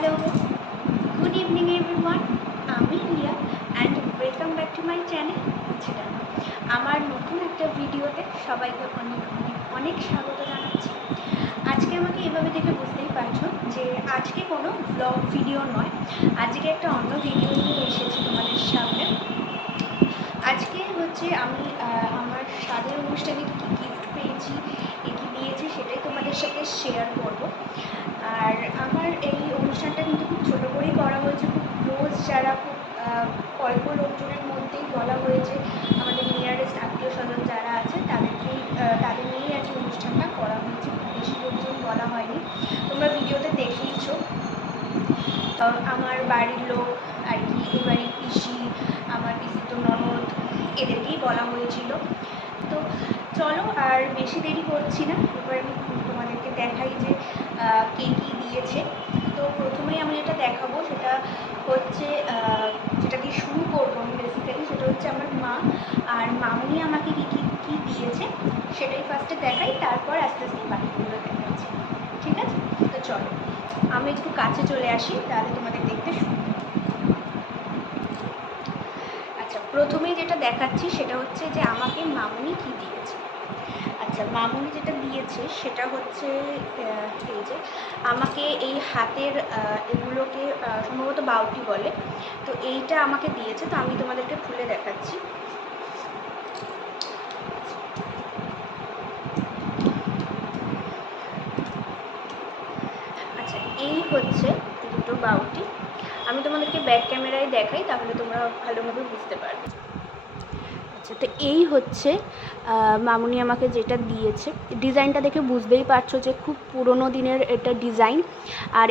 Hello, good evening everyone. আমি Riya and welcome back to my channel সেটা আমার নতুন একটা ভিডিওতে সবাইকে অনেক অনেক অনেক স্বাগত জানাচ্ছি। আজকে আমাকে এভাবে দেখে বুঝতেই পারছো যে আজকে কোনো ব্লগ ভিডিও নয়, আজকে একটা অন্য ভিডিও নিয়ে এসেছি তোমাদের সামনে। আজকে হচ্ছে আমি আমার স্বাদের অনুষ্ঠানে কী গিফট পেয়েছি, কী দিয়েছি সেটাই তোমাদের সাথে শেয়ার করব। আর আমার এই অনুষ্ঠানটা কিন্তু খুব ছোটো করেই করা হয়েছে, খুব ক্লোজ যারা খুব অল্প লোকজনের মধ্যেই বলা হয়েছে, আমাদের নিয়ারেস্ট আত্মীয় স্বজন যারা আছে তাদের নিয়েই আর কি অনুষ্ঠানটা করা হয়েছে, বেশি লোকজন বলা হয়নি। তোমরা ভিডিওতে দেখেইছো আমার বাড়ির লোক আর কি, এই বাড়ির পিসি, আমার পিসিতো ননদ, এদেরকেই বলা হয়েছিল। তো চলো আর বেশি দেরি করছি না, এবার আমি তোমাদেরকে দেখাই যে কে কী দিয়েছে। তো প্রথমেই আমি যেটা দেখাবো সেটা হচ্ছে, যেটা দিয়ে শুরু করবো আমি বেসিক্যালি, সেটা হচ্ছে আমার মা আর মামনি আমাকে কী দিয়েছে সেটাই ফার্স্টে দেখাই, তারপর আস্তে আস্তে বাকিগুলো দেখাচ্ছি, ঠিক আছে? তো চলো আমি একটু কাছে চলে আসি, তাহলে তোমাদের দেখতে সুবিধা। আচ্ছা, প্রথমেই যেটা দেখাচ্ছি সেটা হচ্ছে যে আমাকে মামনি কী দিয়েছে। আচ্ছা, মামনি যেটা দিয়েছে সেটা হচ্ছে এই যে আমাকে এই হাতের এগুলোকে সম্ভবত বাউটি বলে, তো এইটা আমাকে দিয়েছে। তো আমি তোমাদেরকে খুলে দেখাচ্ছি। আচ্ছা, এই হচ্ছে দুটো বাউটি। আমি তোমাদেরকে ব্যাক ক্যামেরায় দেখাই, তাহলে তোমরা ভালোভাবে বুঝতে পারবে। আচ্ছা, তো এই হচ্ছে মামুনি আমাকে যেটা দিয়েছে। ডিজাইনটা দেখে বুঝতেই পারছো যে খুব পুরনো দিনের এটা ডিজাইন। আর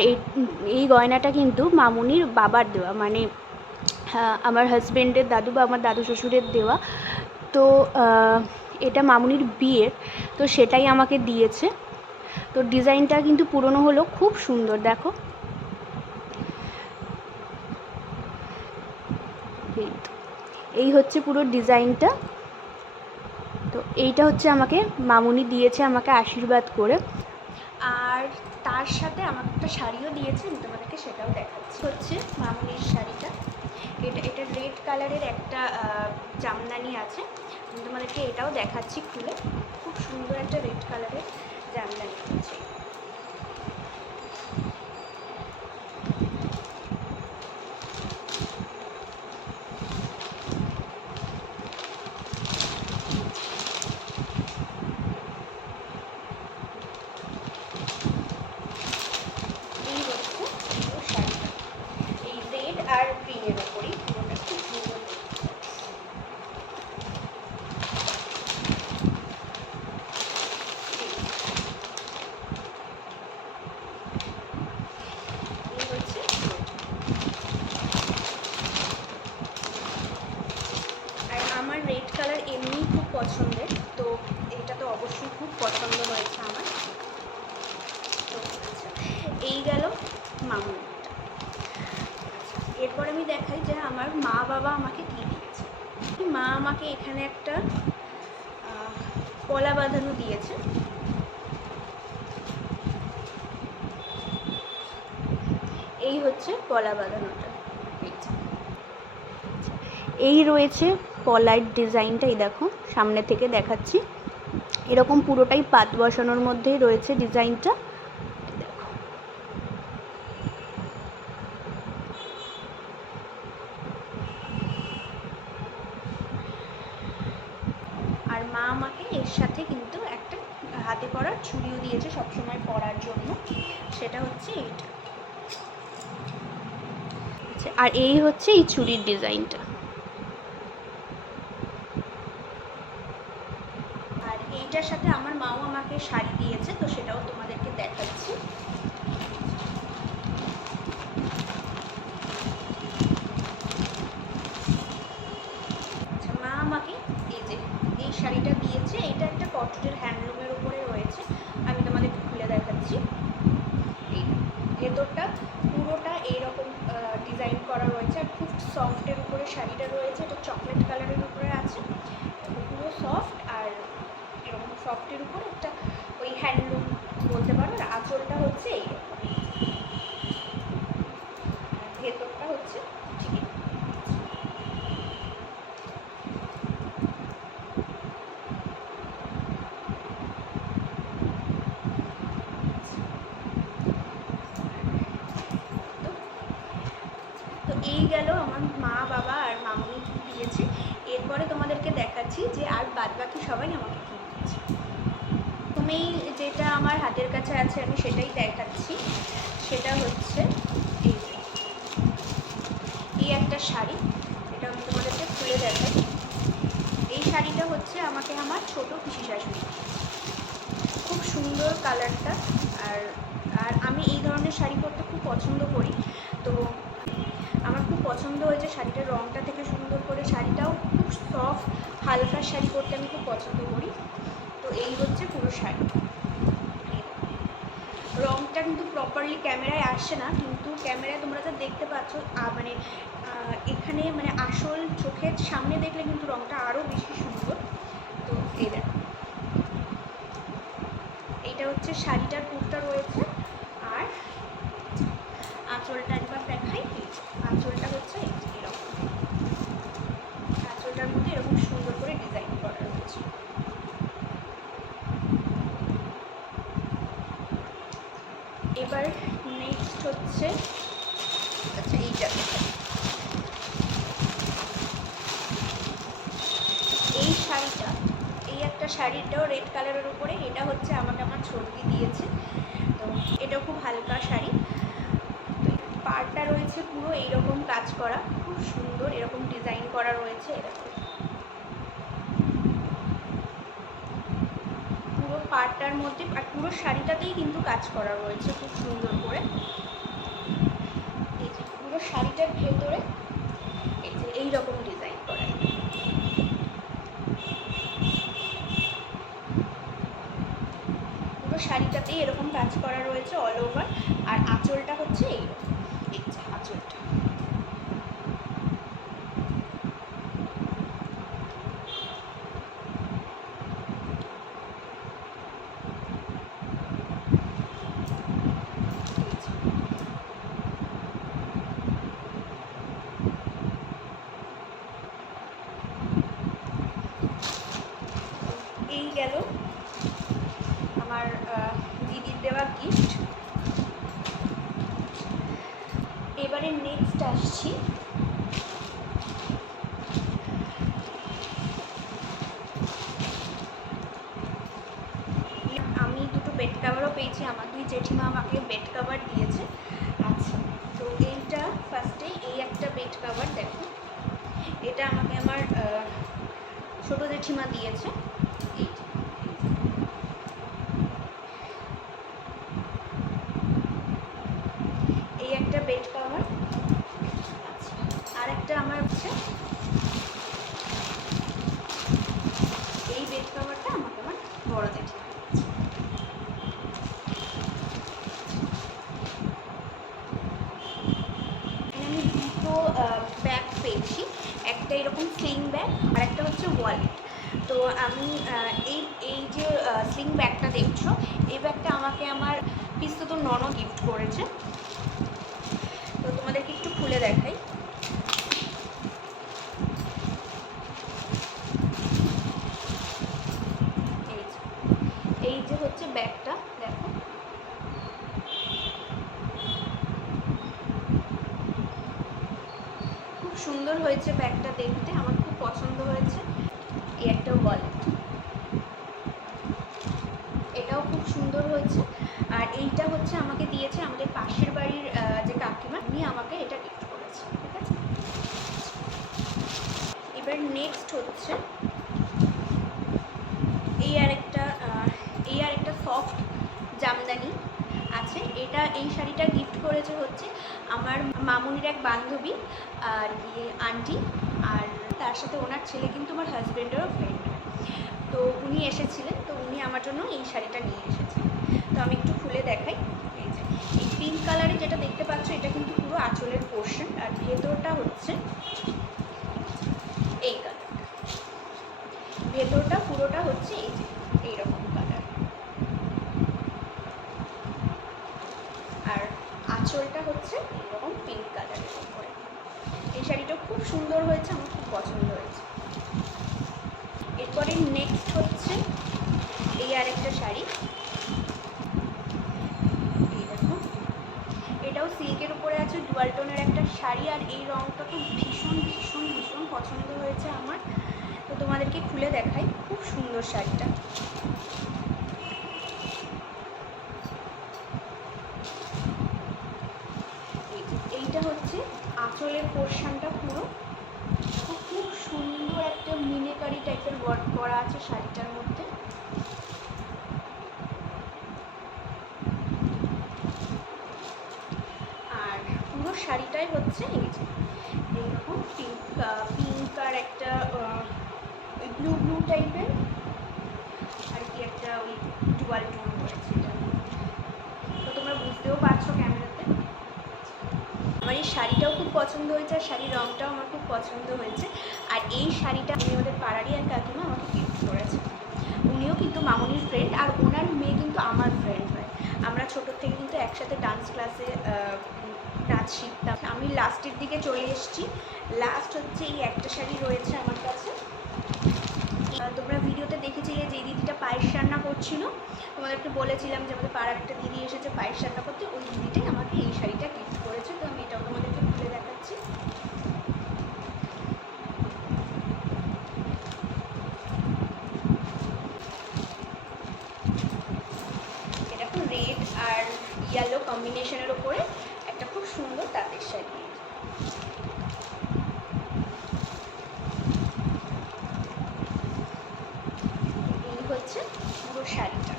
এই গয়নাটা কিন্তু মামুনির বাবার দেওয়া, মানে আমার হাজব্যান্ডের দাদু বা আমার দাদু শ্বশুরের দেওয়া। তো এটা মামুনির বিয়ের, তো সেটাই আমাকে দিয়েছে। তো ডিজাইনটা কিন্তু পুরনো হলেও খুব সুন্দর, দেখো। এই হচ্ছে পুরো ডিজাইনটা। তো এইটা হচ্ছে আমাকে মামুনি দিয়েছে আমাকে আশীর্বাদ করে। আর তার সাথে আমাকে একটা শাড়িও দিয়েছে, আমি তোমাদেরকে সেটাও দেখাচ্ছি। হচ্ছে মামুনির শাড়িটা, এটা রেড কালারের একটা জামদানি আছে। আমি তোমাদেরকে এটাও দেখাচ্ছি খুলে। খুব সুন্দর একটা রেড কালারের জামদানি আছে। আর গ্রিনের ওপরই পুরোটা খুব সুন্দর। এই হচ্ছে, আর আমার রেড কালার এমনি খুব পছন্দের, তো এটা তো অবশ্যই খুব পছন্দ হয়েছে আমার। তো আচ্ছা, এই গেল মামুনি। এরপর আমি দেখাই যে আমার মা বাবা আমাকে কী দিয়েছে। মা আমাকে এখানে একটা পলা বাঁধানো দিয়েছে। এই হচ্ছে পলা বাঁধানোটা। এই রয়েছে পলার ডিজাইনটা, এই দেখো সামনে থেকে দেখাচ্ছি। এরকম পুরোটাই পাত বসানোর মধ্যেই রয়েছে ডিজাইনটা। আর মা আমাকে এর সাথে কিন্তু একটা হাতে পরার চুড়িও দিয়েছে সবসময় পরার জন্য, সেটা হচ্ছে এইটা। আর এই হচ্ছে এই চুড়ির ডিজাইনটা। আর এইটার সাথে আমার মাও আমাকে শাড়ি দিয়েছে, তো সেটাও তোমাদেরকে দেখাচ্ছি। আচ্ছা, মা আমাকে এই যে এই শাড়িটা দিয়েছে। এটা একটা কটনের হ্যান্ডলুমের উপরে রয়েছে, আমি তোমাদেরকে খুলে দেখাচ্ছি। এই ভেতরটা পুরোটা এইরকম ডিজাইন করা রয়েছে, আর খুব সফটের উপরে শাড়িটা রয়েছে। এটা চকলেট কালারের উপরে আছে, পুরো সফট। আর এরকম সফটের উপর একটা ওই হ্যান্ডলুম বলতে পারো। আর আঁচলটা হচ্ছে এইরকম। এই গেল আমার মা বাবা আর মামনি দিয়েছে। এরপরে তোমাদেরকে দেখাচ্ছি যে আর বাদবাকি সবাই আমাকে কী দিয়েছে। তুমি যেটা আমার হাতের কাছে আছে আমি সেটাই দেখাচ্ছি। সেটা হচ্ছে এই একটা শাড়ি, এটা আমি তোমাদেরকে খুলে দেখাই। এই শাড়িটা হচ্ছে আমাকে আমার ছোট পিসি শাশুড়ি, খুব সুন্দর কালারটা। আর আর আমি এই ধরনের শাড়ি পরতে খুব পছন্দ করি, তো আমার খুব পছন্দ হয়েছে শাড়িটার রঙটা থেকে সুন্দর করে। শাড়িটাও খুব সফট হালকা শাড়ি পরতে আমি খুব পছন্দ করি। তো এই হচ্ছে পুরো শাড়ি। রঙটা কিন্তু প্রপারলি ক্যামেরায় আসছে না, কিন্তু ক্যামেরায় তোমরা যা দেখতে পাচ্ছ মানে এখানে মানে আসল চোখের সামনে দেখলে কিন্তু রঙটা আরও বেশি সুন্দর। তো এই দেখো, এইটা হচ্ছে শাড়িটার পুরটা রয়েছে। আর আঁচলটা একবার দেখাই। আঁচলটা হচ্ছে এরকম, আঁচলটার মধ্যে এরকম সুন্দর করে ডিজাইন করা রয়েছে। এবার নেক্সট হচ্ছে আচ্ছা এইটা, এই শাড়িটা, এই একটা শাড়িটাও রেড কালারের উপরে, এটা হচ্ছে আমাকে আমার ছবি দিয়েছে। তো এটাও খুব হালকা শাড়ি। তো পাড়টা রয়েছে পুরো এইরকম কাজ করা, খুব সুন্দর এরকম ডিজাইন করা রয়েছে। এরকম পুরো পাড়টার মধ্যে আর পুরো শাড়িটাতেই কিন্তু কাজ করা রয়েছে খুব সুন্দর করে। এই যে পুরো শাড়িটার ভেতরে এই যে এইরকম ডিজাইন করা, পুরো শাড়িটাতেই এরকম কাজ করা রয়েছে অল ওভার। আর আঁচলটা হচ্ছে এইরকম, এই যে আঁচলটা। এই গেল আমার দিদির দেওয়া গিফট। এবারে নেক্সট আসছি আমি দুটো বেড কাভারও পেয়েছি, আমার দুই জেঠিমা আমাকে বেড কাভার দিয়েছে। আচ্ছা, তো এইটা ফার্স্টেই এই একটা বেড কাভার দেখো, এটা আমাকে আমার ছোটো জেঠিমা দিয়েছে। এই একটা বেড কাভার। আচ্ছা, আর একটা আমার হচ্ছে এই বেড কাভারটা আমাকে আমার বড় জেঠিমা দিয়েছে। আমি দুটো ব্যাগ পেয়েছি, একটা এরকম স্লিং ব্যাগ আর একটা হচ্ছে ওয়ালেট। তো আমি এই যে স্লিং ব্যাগটা দেখছো, এই ব্যাগটা আমাকে আমার পিসতুতো ননদ গিফট করেছে। তো তোমাদেরকে একটু খুলে দেখাই। এই যে হচ্ছে ব্যাগটা দেখো, খুব সুন্দর হয়েছে ব্যাগটা দেখতে, আমার খুব পছন্দ হয়েছে। এই একটা ওয়ালেট, এটাও খুব সুন্দর হয়েছে। আর এইটা হচ্ছে আমাকে দিয়েছে আমাদের পাশের বাড়ির যে কাকিমা, উনি আমাকে এটা গিফট করেছে। ঠিক আছে, এবার নেক্সট হচ্ছে এই আর একটা সফট জামদানি আছে। এই শাড়িটা গিফট করেছে হচ্ছে আমার মামুনির এক বান্ধবী আর আন্টি, আর তার সাথে ওনার ছেলে কিন্তু আমার হাজব্যান্ডেরও ফ্রেন্ড। তো উনি এসেছিলেন, তো উনি আমার জন্য এই শাড়িটা নিয়ে এসেছেন। তো আমি একটু খুলে দেখাই। এই যে এই পিঙ্ক কালারে যেটা দেখতে পাচ্ছ, এটা কিন্তু পুরো আঁচলের পোর্শন, আর ভেতরটা হচ্ছে এই কালারটা। ভেতরটা পুরোটা হচ্ছে এই যে এইরকম কালার, আর আঁচলটা হচ্ছে এরকম পিঙ্ক কালারের উপরে। এই শাড়িটা খুব সুন্দর হয়েছে, আমার খুব পছন্দ হয়েছে। এরপরে নেক্সট হচ্ছে এই আরেকটা শাড়ি, এই দেখো, এটাও সিল্কের উপরে আছে, ডুয়াল টোনের একটা শাড়ি, আর এই রঙটা তো ভীষণ ভীষণ ভীষণ পছন্দ হয়েছে আমার। তো তোমাদেরকে খুলে দেখাই, খুব সুন্দর শাড়িটা। এইটা হচ্ছে আঁচলের পোর্শনটা, পুরো খুব সুন্দর একটা মিনিকারি টাইপের ওয়ার্ক করা আছে শাড়িটার মধ্যে। আর পুরো শাড়িটাই হচ্ছে এই যে এইরকম পিঙ্ক আর একটা ওই ব্লু ব্লু টাইপের আর কি একটা ওই ডুয়াল টোন করেছে এটা। তো তোমরা বুঝতেও পারছো ক্যামেরাতে। আমার এই শাড়িটাও খুব পছন্দ হয়েছে, আর শাড়ির রঙটাও আমার খুব পছন্দ হয়েছে। আর এই শাড়িটা আমাদের পাড়ারই এক কাকিমা আমাকে গিফট করেছে। উনিও কিন্তু মামনির ফ্রেন্ড, আর ওনার মেয়ে কিন্তু আমার ফ্রেন্ড হয়। আমরা ছোটোর থেকে কিন্তু একসাথে ডান্স ক্লাসে নাচ শিখতাম। আমি লাস্টের দিকে চলে এসেছি। লাস্ট হচ্ছে এই একটা শাড়ি রয়েছে আমার কাছে। তোমরা ভিডিওতে দেখেছিলে যে দিদিটা পায়েস রান্না করছিল, তোমাদেরকে বলেছিলাম যে আমাদের পাড়ার একটা দিদি এসেছে পায়েস রান্না করতে, ওই দিদিটাই আমাকে এই শাড়িটা গিফট করেছে। তো আমি এটাও তোমাদেরকে খুলে দেখাচ্ছি। এটা খুব রেড আর ইয়েলো কম্বিনেশনের ওপরে একটা খুব সুন্দর তাঁতের শাড়ি। হচ্ছে পুরো শাড়িটা।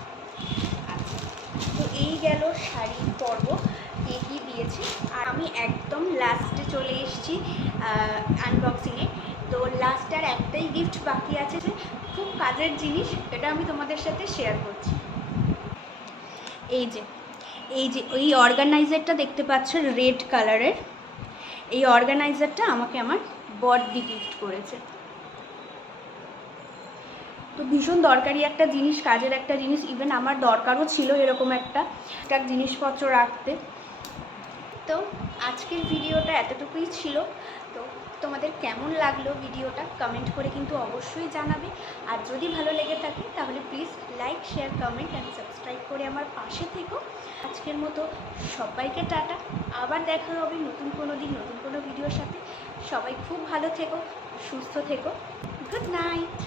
আচ্ছা, তো এই গেল শাড়ির পর্ব, কে কী দিয়েছে। আর আমি একদম লাস্টে চলে এসেছি আনবক্সিংয়ে। তো লাস্টে আর একটাই গিফট বাকি আছে, যে খুব কাজের জিনিস, এটা আমি তোমাদের সাথে শেয়ার করছি। এই যে ওই অর্গানাইজারটা দেখতে পাচ্ছ রেড কালারের, এই অর্গানাইজারটা আমাকে আমার বড়দি গিফট করেছে। তো ভীষণ দরকারি একটা জিনিস, কাজের একটা জিনিস। ইভেন আমার দরকারও ছিল এরকম একটা জিনিসপত্র রাখতে। তো আজকের ভিডিওটা এতটুকুই ছিল। তো তোমাদের কেমন লাগলো ভিডিওটা কমেন্ট করে কিন্তু অবশ্যই জানাবে। আর যদি ভালো লেগে থাকে তাহলে please like, share, comment and subscribe করে আমার পাশে থেকো। আজকের মতো সবাইকে টাটা, আবার দেখা হবে নতুন কোনো দিন নতুন কোনো ভিডিওর সাথে। সবাই খুব ভালো থেকো, সুস্থ থেকো। Good night.